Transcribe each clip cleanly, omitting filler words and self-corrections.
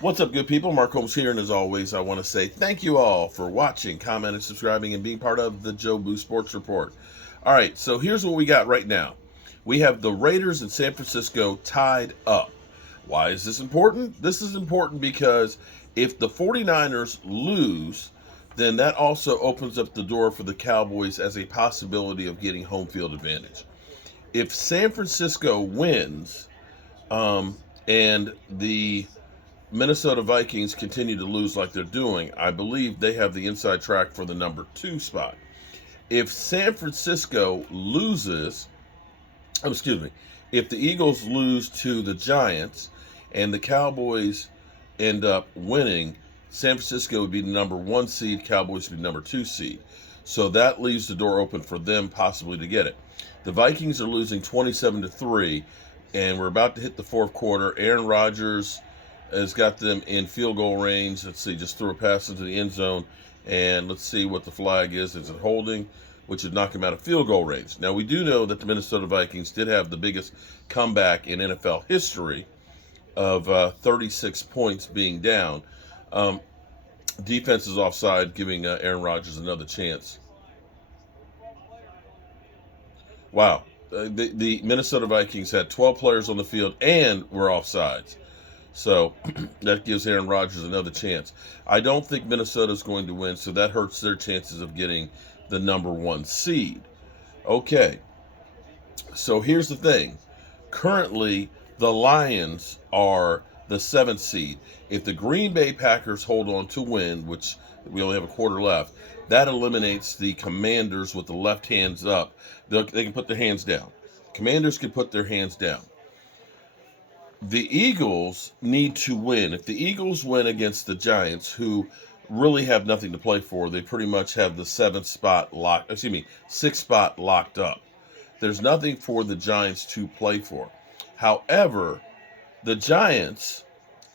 What's up, good people? Mark Holmes here, and as always, I want to say thank you all for watching, commenting, subscribing, and being part of the Joe Boo Sports Report. All right, so here's what we got right now. We have the Raiders in San Francisco tied up. Why is this important? This is important because if the 49ers lose, then that also opens up the door for the Cowboys as a possibility of getting home field advantage. If San Francisco wins, and the Minnesota Vikings continue to lose like they're doing, I believe they have the inside track for the number 2 spot. If San Francisco loses, excuse me, if the Eagles lose to the Giants and the Cowboys end up winning, San Francisco would be the number 1 seed, Cowboys would be number 2 seed. So that leaves the door open for them possibly to get it. The Vikings are losing 27-3, and we're about to hit the fourth quarter. Aaron Rodgers has got them in field goal range. Let's see, just threw a pass into the end zone, and let's see what the flag is. Is it holding, which would knock him out of field goal range? Now, we do know that the Minnesota Vikings did have the biggest comeback in NFL history of 36 points being down. Um, Defense is offside, giving Aaron Rodgers another chance. Wow. The Minnesota Vikings had 12 players on the field and were offsides. So that gives Aaron Rodgers another chance. I don't think Minnesota's going to win, so that hurts their chances of getting the number 1 seed. Okay, so here's the thing. Currently, the Lions are the 7th seed. If the Green Bay Packers hold on to win, which we only have a quarter left, that eliminates the Commanders with the left hands up. They can put their hands down. Commanders can put their hands down. The Eagles need to win. If the Eagles win against the Giants, who really have nothing to play for, they pretty much have the 6th spot locked up. There's nothing for the Giants to play for. However, the Giants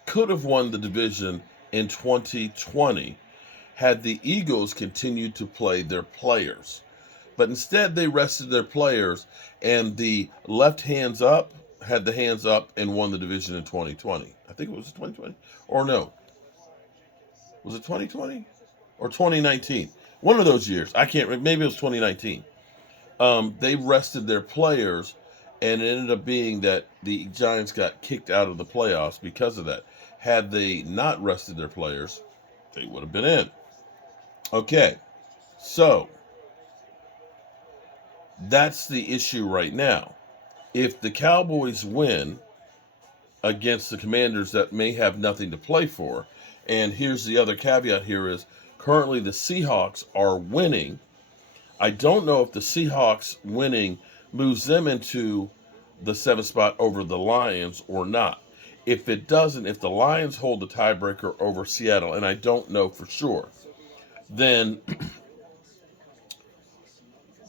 could have won the division in 2020 had the Eagles continued to play their players. But instead, they rested their players, and the left hands up had the hands up and won the division in 2020. I think it was 2020. Or no. Was it 2020? Or 2019? One of those years. I can't remember. Maybe it was 2019. They rested their players, and it ended up being that the Giants got kicked out of the playoffs because of that. Had they not rested their players, they would have been in. Okay. So, that's the issue right now. If the Cowboys win against the Commanders that may have nothing to play for, and here's the other caveat here is currently the Seahawks are winning. I don't know if the Seahawks winning moves them into the 7th spot over the Lions or not. If it doesn't, if the Lions hold the tiebreaker over Seattle, and I don't know for sure, then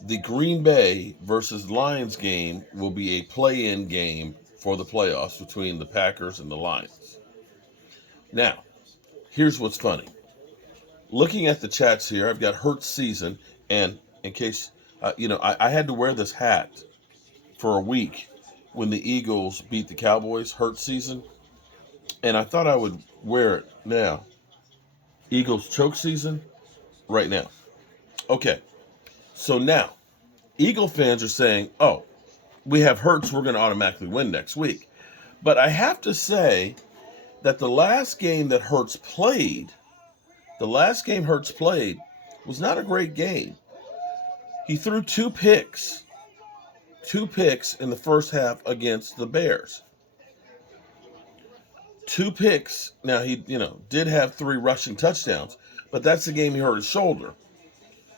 the Green Bay versus Lions game will be a play-in game for the playoffs between the Packers and the Lions. Now, here's what's funny. Looking at the chats here, I've got Hurts season, and in case, I had to wear this hat for a week when the Eagles beat the Cowboys, Hurts season, and I thought I would wear it now. Eagles choke season, right now. Okay, so now, Eagle fans are saying, oh, we have Hurts, we're going to automatically win next week. But I have to say that the last game Hurts played was not a great game. He threw two picks in the first half against the Bears. Two picks. Now, he, did have 3 rushing touchdowns, but that's the game he hurt his shoulder.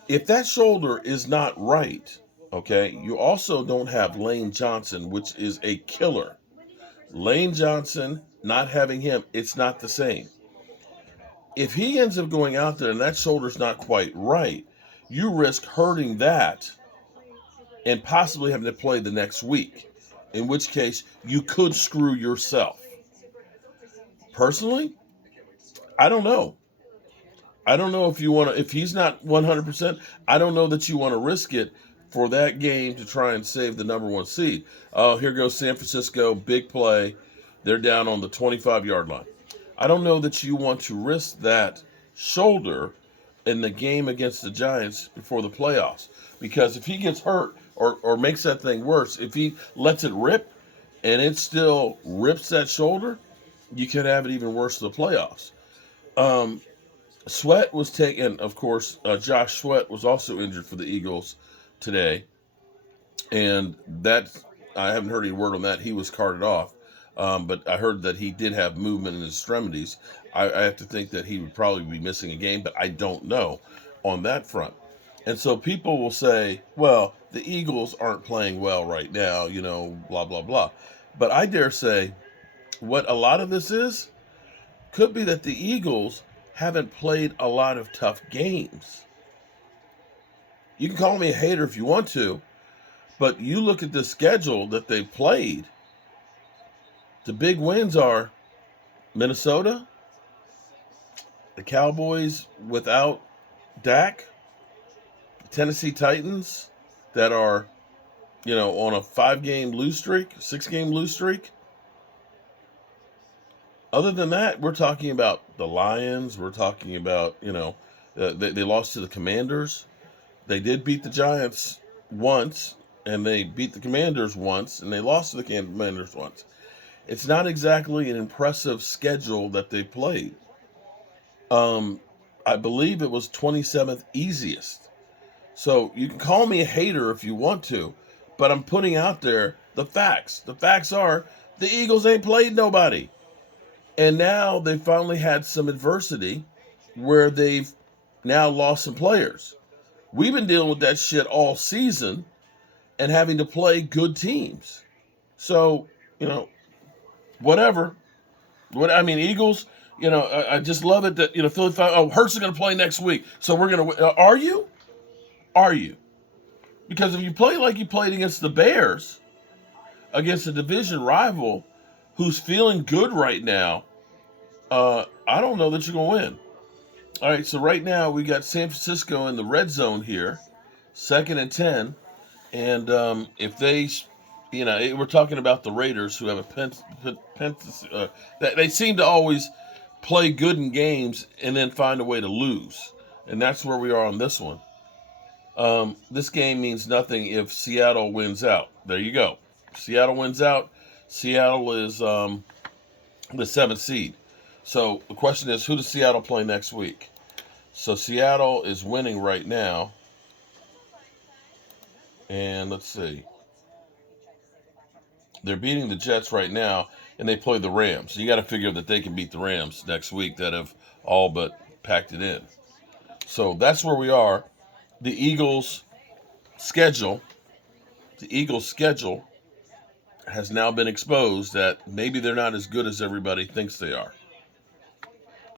If that shoulder is not right, okay, you also don't have Lane Johnson, which is a killer. Lane Johnson, not having him, it's not the same. If he ends up going out there and that shoulder's not quite right, you risk hurting that and possibly having to play the next week, in which case you could screw yourself. Personally, I don't know. I don't know if he's not 100%, I don't know that you want to risk it for that game to try and save the number 1 seed. Oh, here goes San Francisco, big play. They're down on the 25-yard line. I don't know that you want to risk that shoulder in the game against the Giants before the playoffs. Because if he gets hurt or makes that thing worse, if he lets it rip and it still rips that shoulder, you could have it even worse in the playoffs. Sweat was taken, of course, Josh Sweat was also injured for the Eagles today. And that, I haven't heard any word on that. He was carted off. But I heard that he did have movement in his extremities. I have to think that he would probably be missing a game, but I don't know on that front. And so people will say, well, the Eagles aren't playing well right now, blah, blah, blah. But I dare say what a lot of this is could be that the Eagles haven't played a lot of tough games. You can call me a hater if you want to, but you look at the schedule that they've played. The big wins are Minnesota, the Cowboys without Dak, the Tennessee Titans that are, on a 5-game lose streak, 6-game lose streak. Other than that, we're talking about the Lions. We're talking about, they lost to the Commanders. They did beat the Giants once, and they beat the Commanders once, and they lost to the Commanders once. It's not exactly an impressive schedule that they played. I believe it was 27th easiest. So you can call me a hater if you want to, but I'm putting out there the facts. The facts are the Eagles ain't played nobody. And now they finally had some adversity where they've now lost some players. We've been dealing with that shit all season and having to play good teams. So, whatever. Eagles, I just love it that, Philly, Hurts is going to play next week. So we're going to, are you? Are you? Because if you play like you played against the Bears, against a division rival who's feeling good right now, I don't know that you're going to win. All right, so right now we got San Francisco in the red zone here, 2nd and 10. And if they, we're talking about the Raiders who have that they seem to always play good in games and then find a way to lose. And that's where we are on this one. This game means nothing if Seattle wins out. There you go. Seattle wins out. Seattle is the 7th seed. So the question is, who does Seattle play next week? So Seattle is winning right now. And let's see. They're beating the Jets right now, and they play the Rams. So you got to figure that they can beat the Rams next week that have all but packed it in. So that's where we are. The Eagles' schedule has now been exposed that maybe they're not as good as everybody thinks they are.